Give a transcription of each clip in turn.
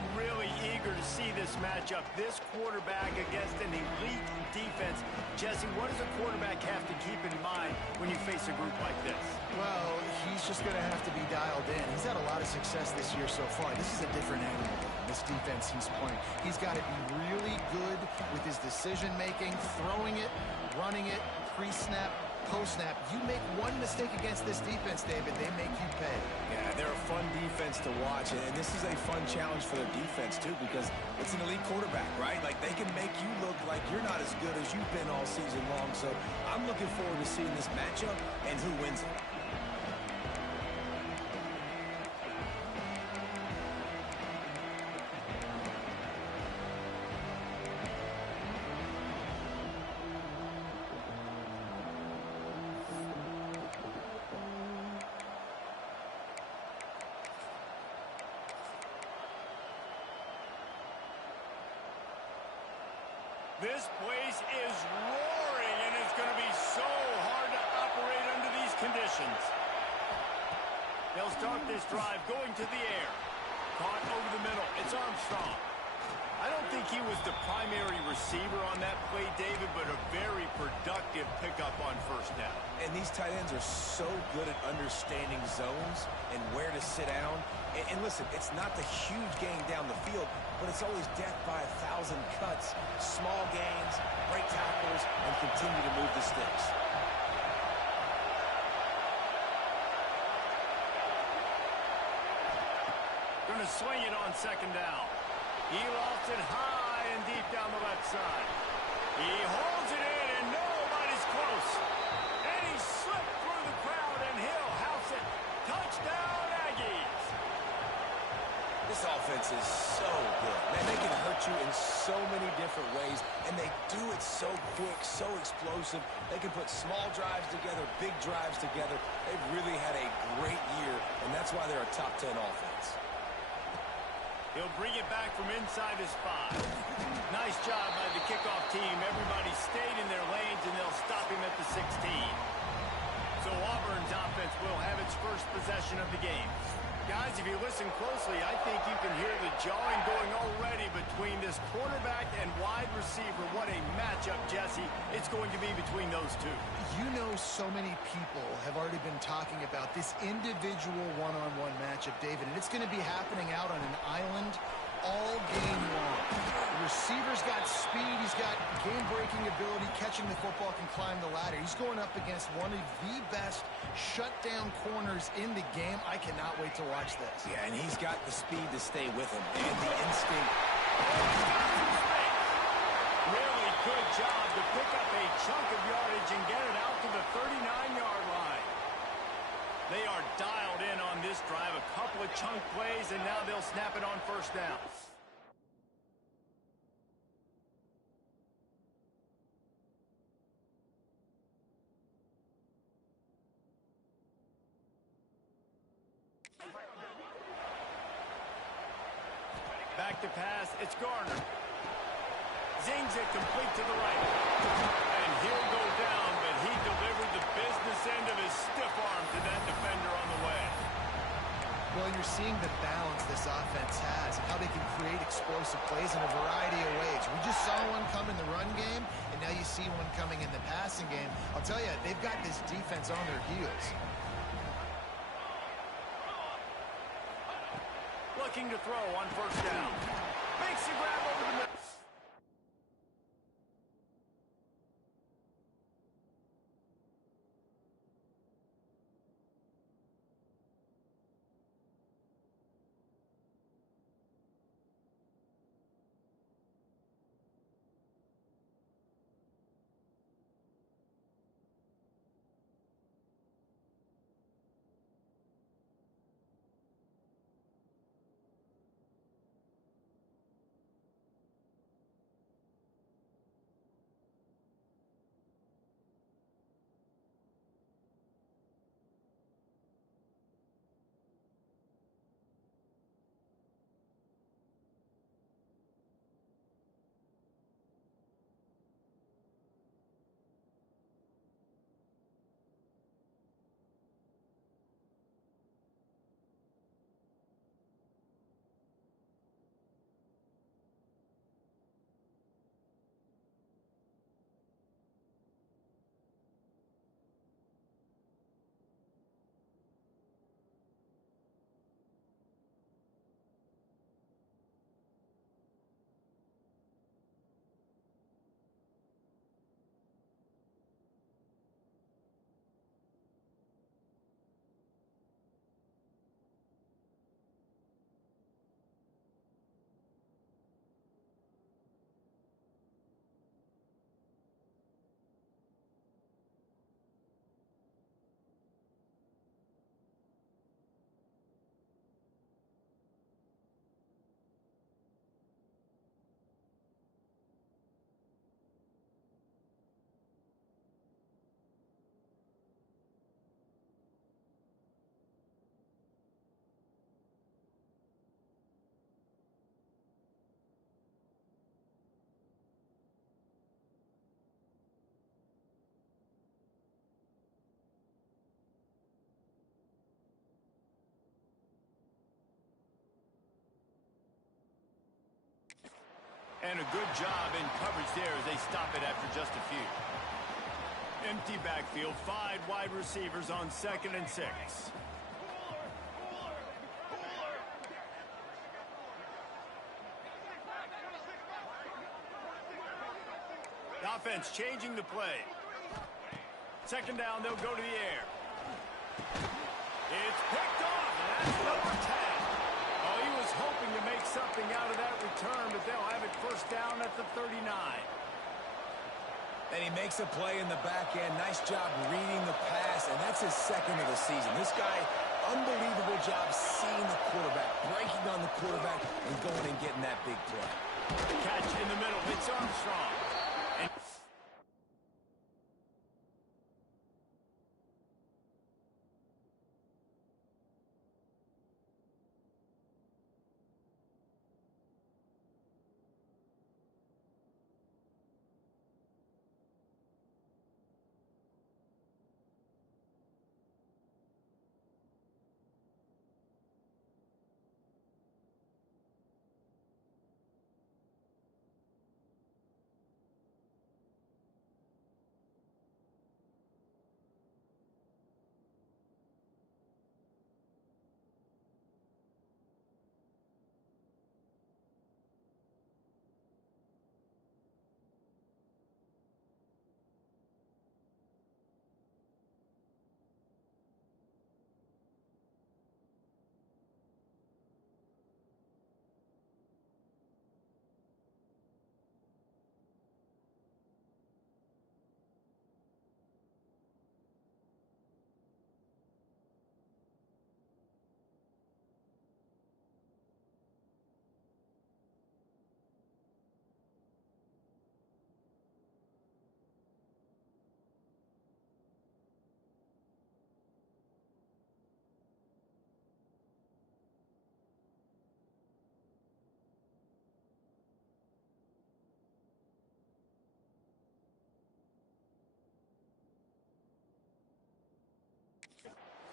been really eager to see this matchup. This quarterback against an elite defense. Jesse, what does a quarterback have to keep in mind when you face a group like this? Well, he's just going to have to be dialed in. He's had a lot of success this year so far. This is a different animal, this defense he's playing. He's got to be really good with his decision-making, throwing it, running it, pre-snap, post-snap. You make one mistake against this defense, David, they make you pay. Yeah, they're a fun defense to watch, and this is a fun challenge for their defense, too, because it's an elite quarterback, right? Like, they can make you look like you're not as good as you've been all season long, so I'm looking forward to seeing this matchup and who wins it. This place is roaring, and it's going to be so hard to operate under these conditions. They'll start this drive going to the air. Caught over the middle. It's Armstrong. I don't think he was the primary receiver on that play, David, but a very productive pickup on first down. And these tight ends are so good at understanding zones and where to sit down. And listen, it's not the huge gain down the field, but it's always death by 1,000 cuts, small gains, break tackles, and continue to move the sticks. Going to swing it on second down. He lofts it high and deep down the left side. He holds it in, and nobody's close. And he slipped through the crowd, and he'll house it. Touchdown, Aggies. This offense is so good. Man, they can hurt you in so many different ways, and they do it so quick, so explosive. They can put small drives together, big drives together. They've really had a great year, and that's why they're a top 10 offense. He'll bring it back from inside his 5. Nice job by the kickoff team. Everybody stayed in their lanes, and they'll stop him at the 16. So Auburn's offense will have its first possession of the game. Guys, if you listen closely, I think you can hear the jawing going already between this quarterback and wide receiver. What a matchup, Jesse, it's going to be between those two. You know, so many people have already been talking about this individual one-on-one matchup, David, and it's going to be happening out on an island all game long. The receiver's got speed, he's got game-breaking ability, catching the football, can climb the ladder. He's going up against one of the best shutdown corners in the game. I cannot wait to watch this. Yeah, and he's got the speed to stay with him and the instinct. Really good job to pick up a chunk of yardage and get it out to the 39-yard line. They are dialed in on this drive, a couple of chunk plays, and now they'll snap it on first down. Back to pass, it's Garner. Zings it complete to the right. And he'll go down, but he delivered the business end of his stiff arm to that defender on the way. Well, you're seeing the balance this offense has and how they can create explosive plays in a variety of ways. We just saw one come in the run game, and now you see one coming in the passing game. I'll tell you, they've got this defense on their heels. Looking to throw on first down. Makes the grab over the middle. And a good job in coverage there as they stop it after just a few. Empty backfield, 5 wide receivers on 2nd and 6. The offense changing the play. 2nd down, they'll go to the air. It's picked off, and that's number 10. Oh, he was hoping to make something out of that return, but they'll have it 1st down at the 39. And he makes a play in the back end. Nice job reading the pass, and that's his 2nd of the season. This guy, unbelievable job seeing the quarterback, breaking on the quarterback, and going and getting that big play. Catch in the middle. It's Armstrong.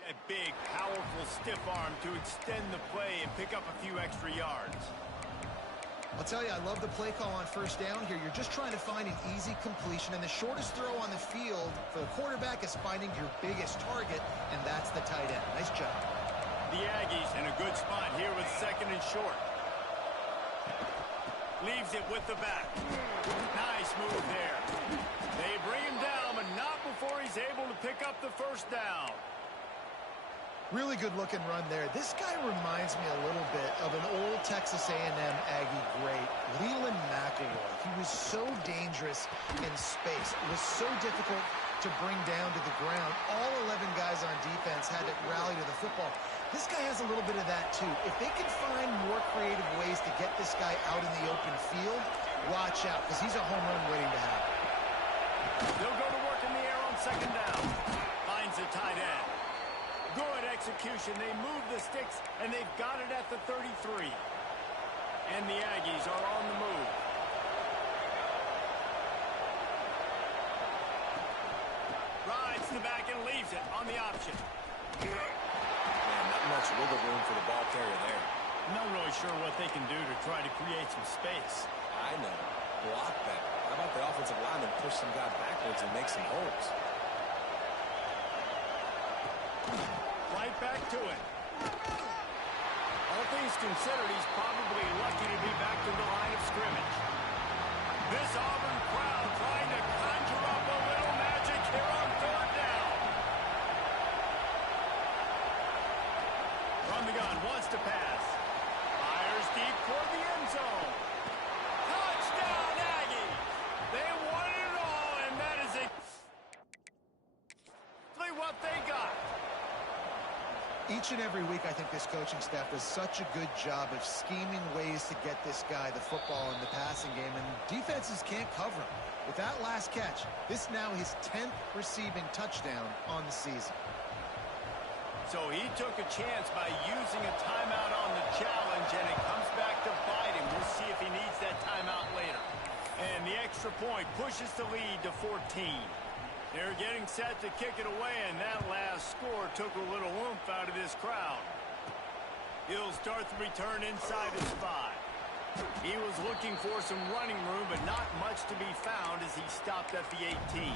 And a big, powerful, stiff arm to extend the play and pick up a few extra yards. I'll tell you, I love the play call on 1st down here. You're just trying to find an easy completion, and the shortest throw on the field for the quarterback is finding your biggest target, and that's the tight end. Nice job. The Aggies in a good spot here with 2nd and short. Leaves it with the back. Nice move there. They bring him down, but not before he's able to pick up the 1st down. Really good-looking run there. This guy reminds me a little bit of an old Texas A&M Aggie great, Leland McElroy. He was so dangerous in space. It was so difficult to bring down to the ground. All 11 guys on defense had to rally to the football. This guy has a little bit of that, too. If they can find more creative ways to get this guy out in the open field, watch out, because he's a home run waiting to happen. They'll go to work in the air on 2nd down. Finds a tight end. Good execution. They move the sticks, and they've got it at the 33. And the Aggies are on the move. Rides the back and leaves it on the option. Man, not much wiggle room for the ball carrier there. I'm not really sure what they can do to try to create some space. I know. Block that. How about the offensive lineman push some guy backwards and make some holes? Right back to it. All things considered, he's probably lucky to be back to the line of scrimmage. This Auburn crowd trying to conjure up a little magic here on 3rd down. From the gun, wants to pass. Fires deep toward the end zone. Touchdown, Aggies! They won it all, and that is exactly what they got. Each and every week, I think this coaching staff does such a good job of scheming ways to get this guy the football in the passing game, and defenses can't cover him. With that last catch, this now his 10th receiving touchdown on the season. So he took a chance by using a timeout on the challenge, and it comes back to bite him. We'll see if he needs that timeout later. And the extra point pushes the lead to 14. They're getting set to kick it away, and that last score took a little oomph out of this crowd. He'll start the return inside his 5. He was looking for some running room, but not much to be found as he stopped at the 18.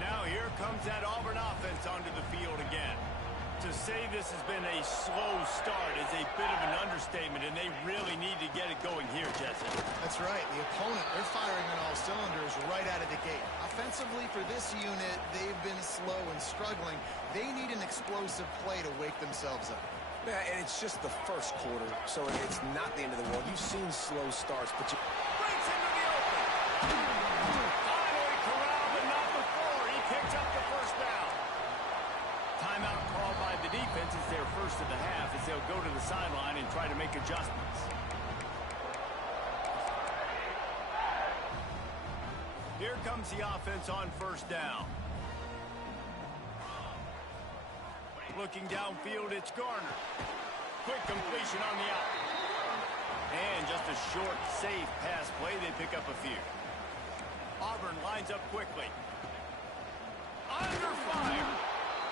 Now here comes that Auburn offense onto the field again. To say this has been a slow start is a bit of an understatement, and they really need to get it going here, Jesse. That's right. The opponent, they're firing on all cylinders right out of the gate. Offensively, for this unit, they've been slow and struggling. They need an explosive play to wake themselves up. Yeah, and it's just the first quarter, so it's not the end of the world. You've seen slow starts, but you... Breaks into the open. Finally corralled, but not before. He picks up the first down. Timeout called by the defense is their first of the half as they'll go to the sideline and try to make adjustments. Here comes the offense on first down. Looking downfield, it's Garner. Quick completion on the out. And just a short, safe pass play. They pick up a few. Auburn lines up quickly. Under fire.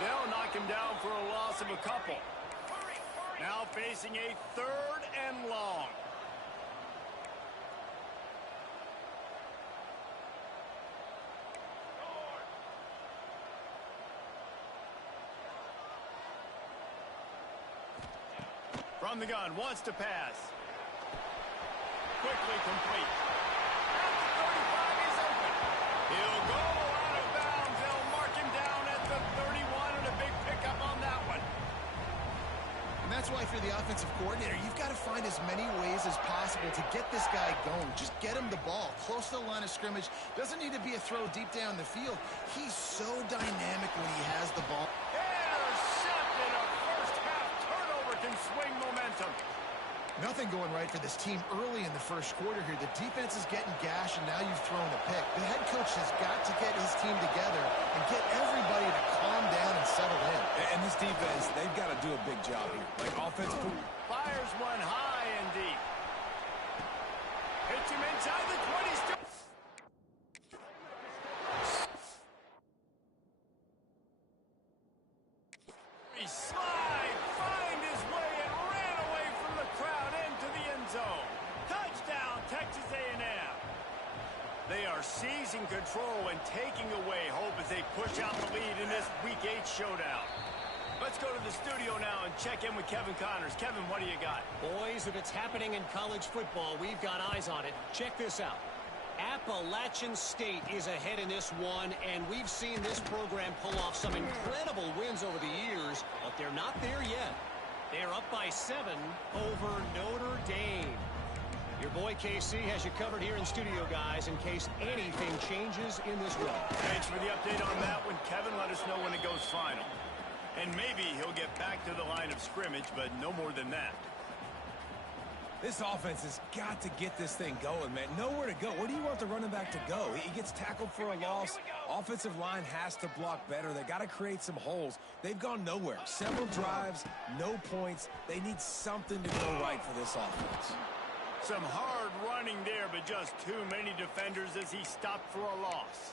They'll knock him down for a loss of a couple. Now facing a 3rd and long. From the gun, wants to pass. Quickly complete. At the 35, he's open. He'll go out of bounds. They'll mark him down at the 31, and a big pickup on that one. And that's why, if you're the offensive coordinator, you've got to find as many ways as possible to get this guy going. Just get him the ball close to the line of scrimmage. Doesn't need to be a throw deep down the field. He's so dynamic when he has the ball. Intercepted. A first-half turnover can swing momentum. Nothing going right for this team early in the first quarter here. The defense is getting gashed, and now you've thrown a pick. The head coach has got to get his team together and get everybody to calm down and settle in. And this defense, they've got to do a big job here. Like offense... Fires one high and deep. Hits him inside the 20. Still... He slide, find his way, and ran away from the crowd into the end zone. Touchdown, Texas A&M. They are seizing control and taking away hope as they push out the lead in this Week 8 showdown. Let's go to the studio now and check in with Kevin Connors. Kevin, what do you got? Boys, if it's happening in college football, we've got eyes on it. Check this out. Appalachian State is ahead in this one, and we've seen this program pull off some incredible wins over the years, but they're not there yet. They're up by 7 over Notre Dame. Your boy KC has you covered here in studio, guys, in case anything changes in this run. Thanks for the update on that one, Kevin. Let us know when it goes final. And maybe he'll get back to the line of scrimmage, but no more than that. This offense has got to get this thing going, man. Nowhere to go. Where do you want the running back to go? He gets tackled for a loss. Offensive line has to block better. They got to create some holes. They've gone nowhere. Several drives, no points. They need something to go right for this offense. Some hard running there, but just too many defenders as he stopped for a loss.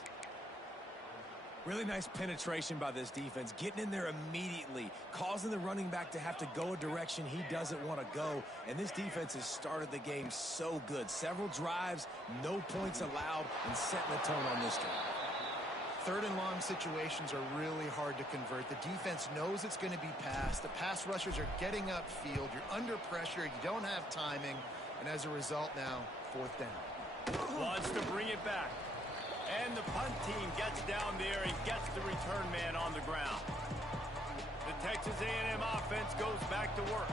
Really nice penetration by this defense, getting in there immediately, causing the running back to have to go a direction he doesn't want to go. And this defense has started the game so good. Several drives, no points allowed, and setting the tone on this drive. 3rd and long situations are really hard to convert. The defense knows it's going to be passed. The pass rushers are getting upfield. You're under pressure. You don't have timing. And as a result now, 4th down. Wants to bring it back. And the punt team gets down there and gets the return man on the ground. The Texas A&M offense goes back to work.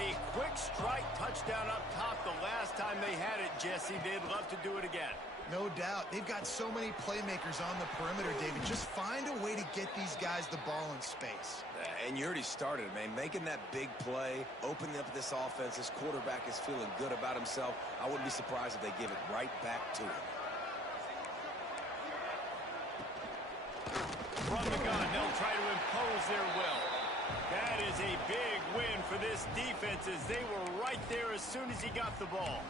A quick strike touchdown up top the last time they had it, Jesse. They'd love to do it again. No doubt. They've got so many playmakers on the perimeter, David. Just find a way to get these guys the ball in space. And you already started, man. Making that big play, opening up this offense. This quarterback is feeling good about himself. I wouldn't be surprised if they give it right back to him. From the gun, they'll try to impose their will. That is a big win for this defense as they were right there as soon as he got the ball.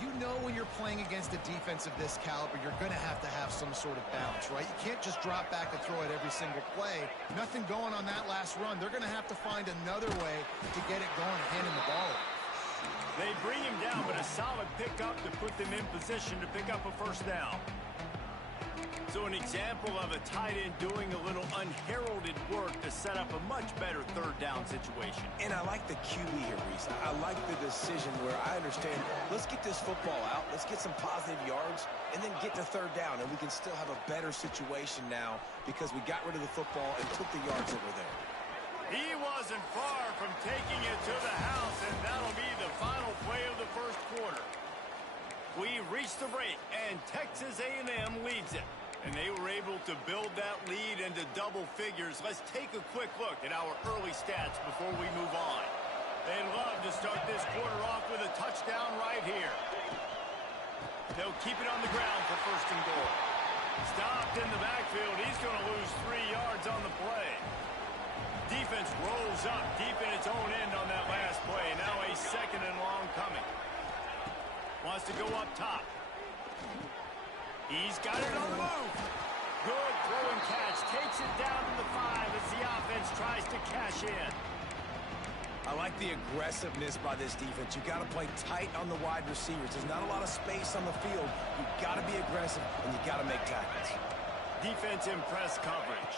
You know when you're playing against a defense of this caliber, you're going to have some sort of balance, right? You can't just drop back and throw it every single play. Nothing going on that last run. They're going to have to find another way to get it going and handing the ball. They bring him down, but a solid pickup to put them in position to pick up a first down. So an example of a tight end doing a little unheralded work to set up a much better third down situation. And I like the QB here, Reese. I like the decision where I understand, let's get this football out, let's get some positive yards, and then get to third down, and we can still have a better situation now because we got rid of the football and took the yards that were there. He wasn't far from taking it to the house, and that'll be the final play of the first quarter. We reached the break, and Texas A&M leads it. And they were able to build that lead into double figures. Let's take a quick look at our early stats before we move on. They'd love to start this quarter off with a touchdown right here. They'll keep it on the ground for first and goal. Stopped in the backfield. He's going to lose 3 yards on the play. Defense rolls up deep in its own end on that last play. Now a second and long coming. Wants to go up top. He's got it on the move. Good throw and catch. Takes it down to the 5 as the offense tries to cash in. I like the aggressiveness by this defense. You got to play tight on the wide receivers. There's not a lot of space on the field. You got to be aggressive, and you got to make tackles. Defense in press coverage.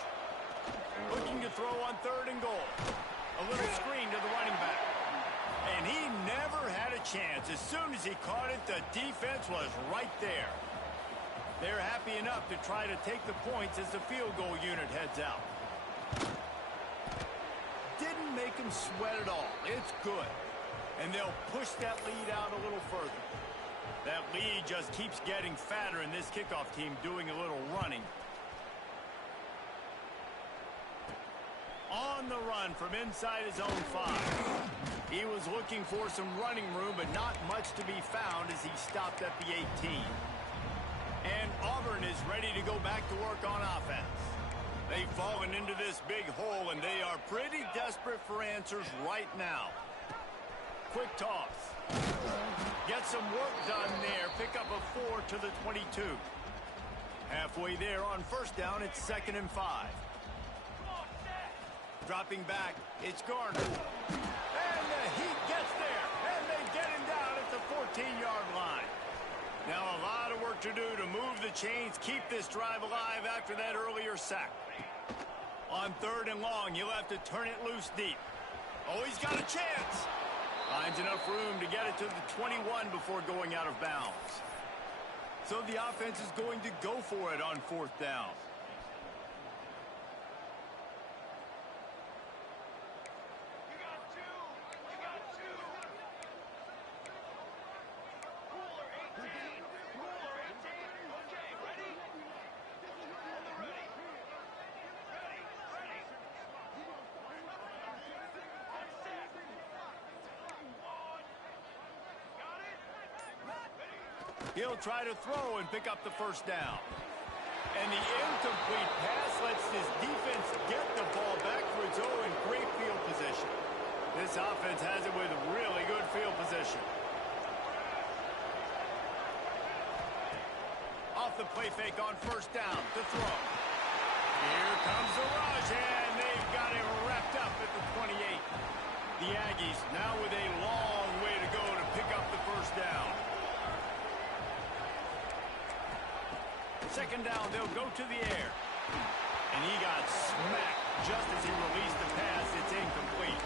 Looking to throw on third and goal. A little screen to the running back. And he never had a chance. As soon as he caught it, the defense was right there. They're happy enough to try to take the points as the field goal unit heads out. Didn't make him sweat at all. It's good. And they'll push that lead out a little further. That lead just keeps getting fatter, and this kickoff team doing a little running. On the run from inside his own 5. He was looking for some running room, but not much to be found as he stopped at the 18. And Auburn is ready to go back to work on offense. They've fallen into this big hole, and they are pretty desperate for answers right now. Quick toss. Get some work done there. Pick up a 4 to the 22. Halfway there on first down, it's 2nd and 5. Dropping back, it's Garner. And the Heat gets there, and they get him down at the 14-yard line. Now a lot of work to do to move the chains, keep this drive alive after that earlier sack. On third and long, you'll have to turn it loose deep. Oh, he's got a chance. Finds enough room to get it to the 21 before going out of bounds. So the offense is going to go for it on fourth down. He'll try to throw and pick up the first down. And the incomplete pass lets his defense get the ball back for its own in great field position. This offense has it with really good field position. Off the play fake on first down to throw. Here comes the rush, and they've got him wrapped up at the 28. The Aggies now with a long way to go to pick up the first down. Second down, they'll go to the air. And he got smacked just as he released the pass. It's incomplete.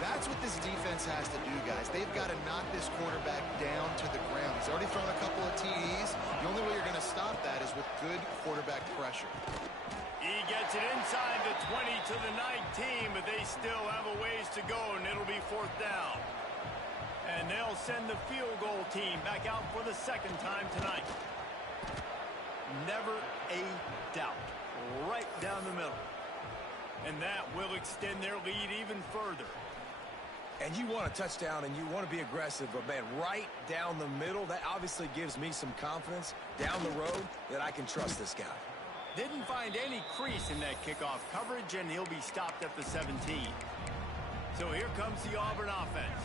That's what this defense has to do, guys. They've got to knock this quarterback down to the ground. He's already thrown a couple of TDs. The only way you're going to stop that is with good quarterback pressure. He gets it inside the 20 to the 19, but they still have a ways to go, and it'll be fourth down. And they'll send the field goal team back out for the second time tonight. Never a doubt. Right down the middle. And that will extend their lead even further. And you want a touchdown and you want to be aggressive, but, man, right down the middle, that obviously gives me some confidence down the road that I can trust this guy. Didn't find any crease in that kickoff coverage, and he'll be stopped at the 17. So here comes the Auburn offense.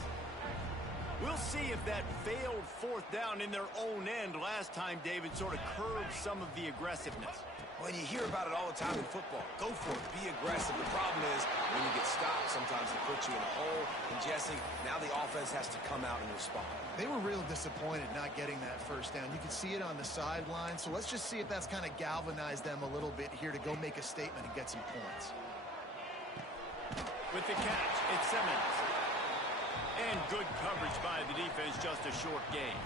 We'll see if that failed fourth down in their own end last time, David, sort of curbed some of the aggressiveness. Well, you hear about it all the time in football. Go for it. Be aggressive. The problem is when you get stopped, sometimes it puts you in a hole. And, Jesse, now the offense has to come out and respond. They were real disappointed not getting that first down. You could see it on the sideline. So let's just see if that's kind of galvanized them a little bit here to go make a statement and get some points. With the catch, it's Simmons. And good coverage by the defense, just a short gain.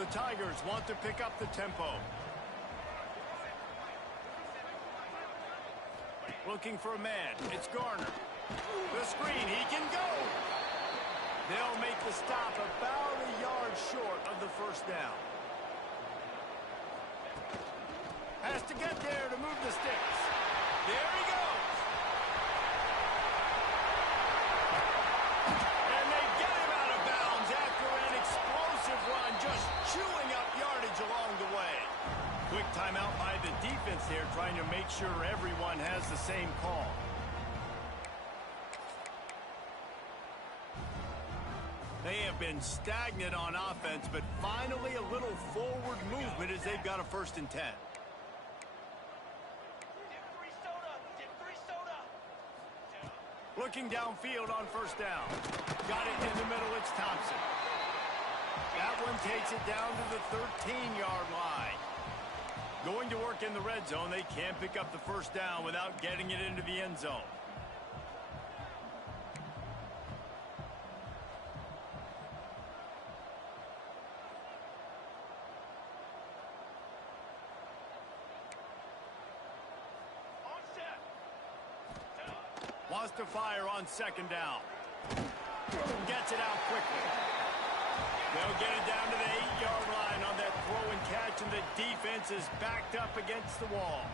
The Tigers want to pick up the tempo. Looking for a man. It's Garner. The screen. He can go. They'll make the stop about a yard short of the first down. Has to get there to move the sticks. There he goes. And they get him out of bounds after an explosive run, just chewing up yardage along the way. Quick timeout by the defense there, trying to make sure everyone has the same call. They have been stagnant on offense, but finally a little forward movement as they've got a 1st and 10. Looking downfield on 1st down. Got it in the middle, it's Thompson. That one takes it down to the 13-yard line. Going to work in the red zone, they can't pick up the 1st down without getting it into the end zone. Wants to fire on 2nd down. Gets it out quickly. They'll get it down to the 8-yard line on that throw and catch, and the defense is backed up against the wall.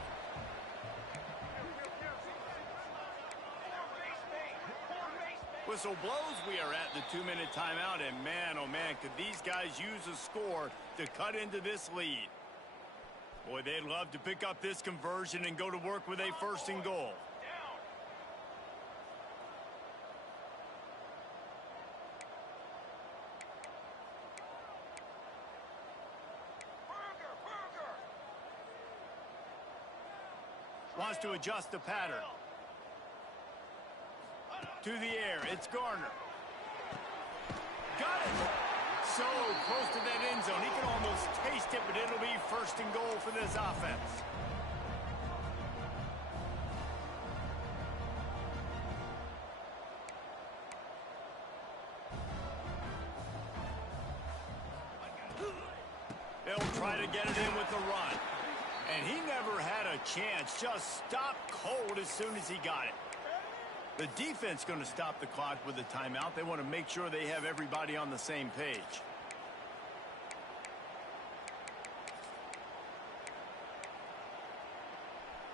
Whistle blows. We are at the 2-minute timeout, and man, oh man, could these guys use a score to cut into this lead. Boy, they'd love to pick up this conversion and go to work with a 1st and goal. Wants to adjust the pattern. To the air, it's Garner. Got it! So close to that end zone. He can almost taste it, but it'll be 1st and goal for this offense. They'll try to get it in with the run. And he never had a chance. Just stopped cold as soon as he got it. The defense going to stop the clock with a timeout. They want to make sure they have everybody on the same page.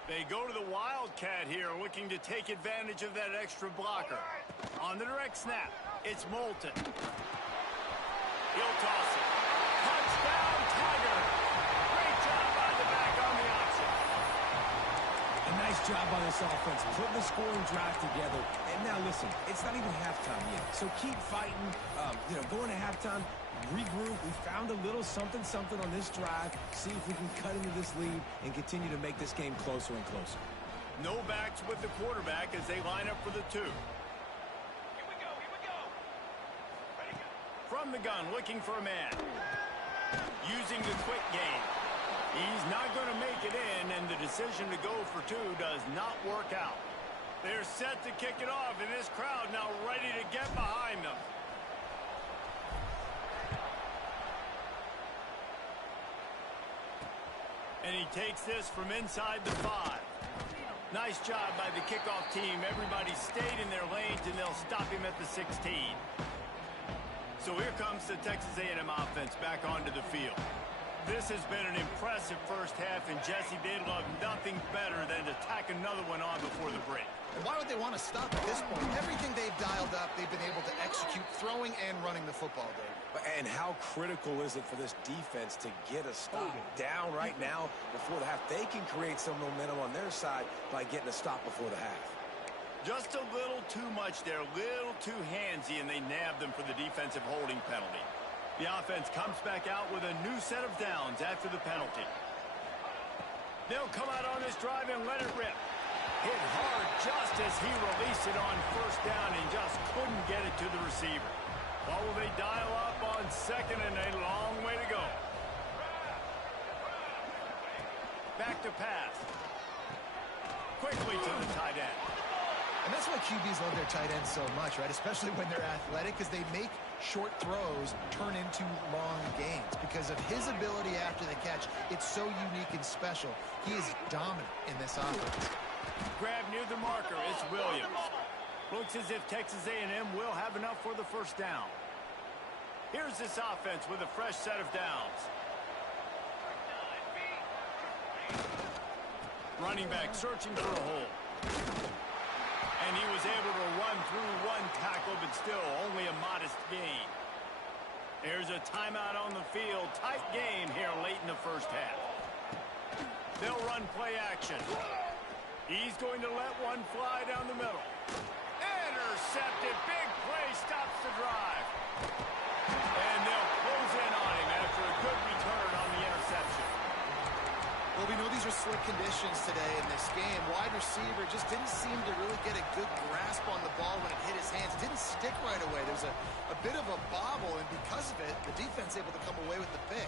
They go to the Wildcat here, looking to take advantage of that extra blocker. On the direct snap, it's Moulton. He'll toss it. Touchdown, Tiger! Great job by the back on the option. A nice job by this offense, putting the scoring drive together. And now listen, it's not even halftime yet, so keep fighting. Going to halftime, regroup. We found a little something on this drive. See if we can cut into this lead and continue to make this game closer and closer. No backs with the quarterback as they line up for the 2. From the gun, looking for a man. Using the quick game. He's not going to make it in, and the decision to go for 2 does not work out. They're set to kick it off, and this crowd now ready to get behind them. And he takes this from inside the 5. Nice job by the kickoff team. Everybody stayed in their lanes, and they'll stop him at the 16. So here comes the Texas A&M offense back onto the field. This has been an impressive first half, and Jesse, they'd love nothing better than to tack another one on before the break. And why would they want to stop at this point? Everything they've dialed up, they've been able to execute throwing and running the football, Dave. And how critical is it for this defense to get a stop down right now before the half? They can create some momentum on their side by getting a stop before the half. Just a little too much there, a little too handsy, and they nabbed them for the defensive holding penalty. The offense comes back out with a new set of downs after the penalty. They'll come out on this drive and let it rip. Hit hard just as he released it on first down and just couldn't get it to the receiver. What will they dial up on second and a long way to go? Back to pass. Quickly to the tight end. And that's why QBs love their tight ends so much, right? Especially when they're athletic, because they make short throws turn into long gains. Because of his ability after the catch, it's so unique and special. He is dominant in this offense. Grab near the marker. It's Williams. Looks as if Texas A&M will have enough for the first down. Here's this offense with a fresh set of downs. Running back searching for a hole. And he was able to run through one tackle, but still only a modest gain. There's a timeout on the field. Tight game here late in the first half. They'll run play action. He's going to let one fly down the middle. Intercepted. Big play stops the drive. And they'll close in on him after a good return on the interception. Well, we know these are slick conditions today in this game. Wide receiver just didn't seem to really get a good grasp on the ball when it hit his hands. It didn't stick right away. There's a bit of a bobble, and because of it, the defense able to come away with the pick.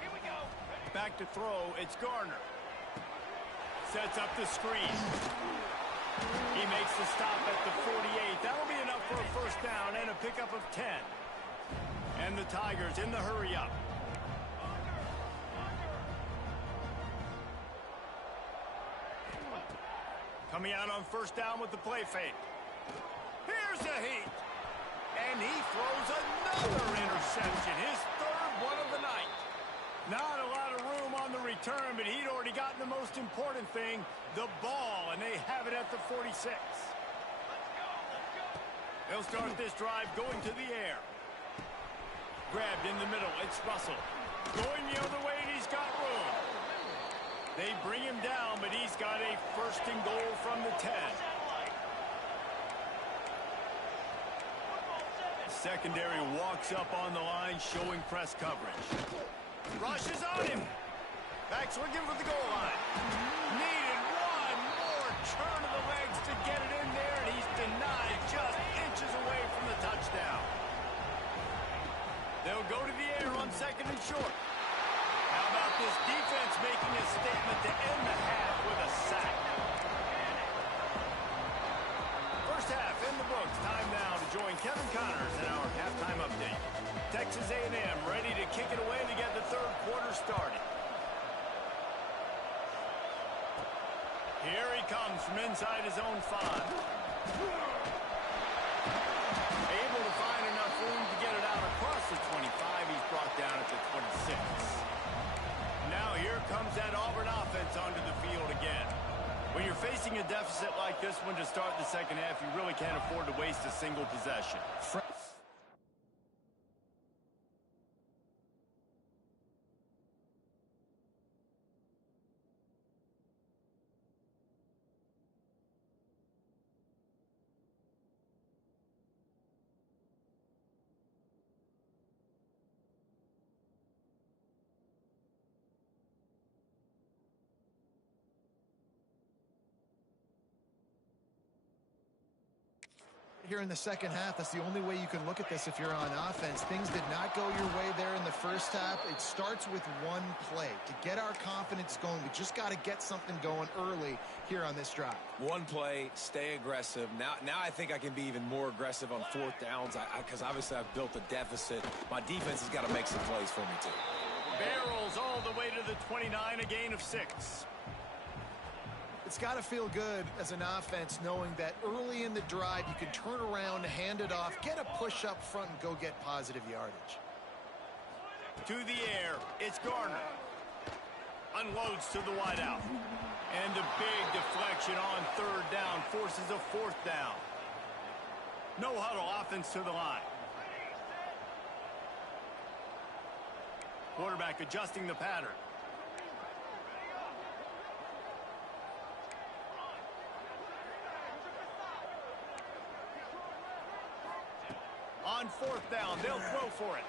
Here we go. Back to throw. It's Garner. Sets up the screen. He makes the stop at the 48. That'll be enough for a first down and a pickup of 10. And the Tigers in the hurry-up. Coming out on first down with the play fake. Here's a heat. And he throws another interception. His third one of the night. Not a lot of room on the return, but he'd already gotten the most important thing, the ball, and they have it at the 46. They'll start this drive going to the air. Grabbed in the middle. It's Russell. Going the other way, and he's got room. They bring him down, but he's got a first and goal from the 10. Secondary walks up on the line, showing press coverage. Rushes on him. Backs looking for the goal line. Needed one more turn of the legs to get it in there, and he's denied just inches away from the touchdown. They'll go to the air on second and short. How about this defense making a statement to end the half with a sack? First half in the books. Time now to join Kevin Connors in our halftime update. Texas A&M ready to kick it away to get the third quarter started. Here he comes from inside his own 5. Able to find enough room to get it out across the 25. He's brought down at the 26. Now here comes that Auburn offense onto the field again. When you're facing a deficit like this one to start the second half, you really can't afford to waste a single possession. Here in the second half, that's the only way you can look at this if you're on offense. Things did not go your way there in the first half. It starts with one play. To get our confidence going, we just got to get something going early here on this drive. One play, stay aggressive. Now I think I can be even more aggressive on fourth downs because obviously I've built a deficit. My defense has got to make some plays for me, too. Barrels all the way to the 29, a gain of 6. It's got to feel good as an offense knowing that early in the drive you can turn around, hand it off, get a push up front, and go get positive yardage. To the air, it's Garner. Unloads to the wideout. And a big deflection on third down forces a fourth down. No huddle offense to the line. Quarterback adjusting the pattern. On fourth down, they'll throw for it.